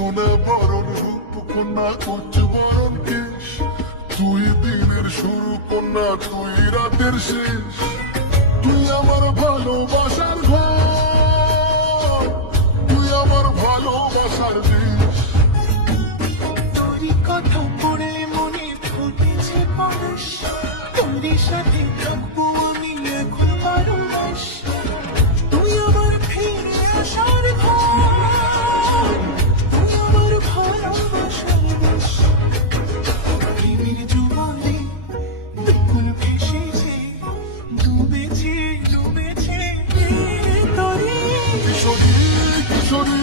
সোনা বরণ রূপ কন্যা উচ্চ বরণ কেশ, তুই দিনের শুরু কন্যা তুই রাতের শেষ, তুই আমার ভালোবাসার ঘর, তুই আমার ভালোবাসার দেশ। তোরই কথা পড়লে মনে ফুটেছে পরশ, তোরই সাথে থাকবো আমি এখন 12 মাস। তুই আমার ফিরে আসার ঘর, তুই আমার ভালোবাসার দেশ। প্রেমের জোয়ারে দুকুল ভেসেছে, ডুবেছে ডুবেছে তোরে। কিশোরী কিশোরী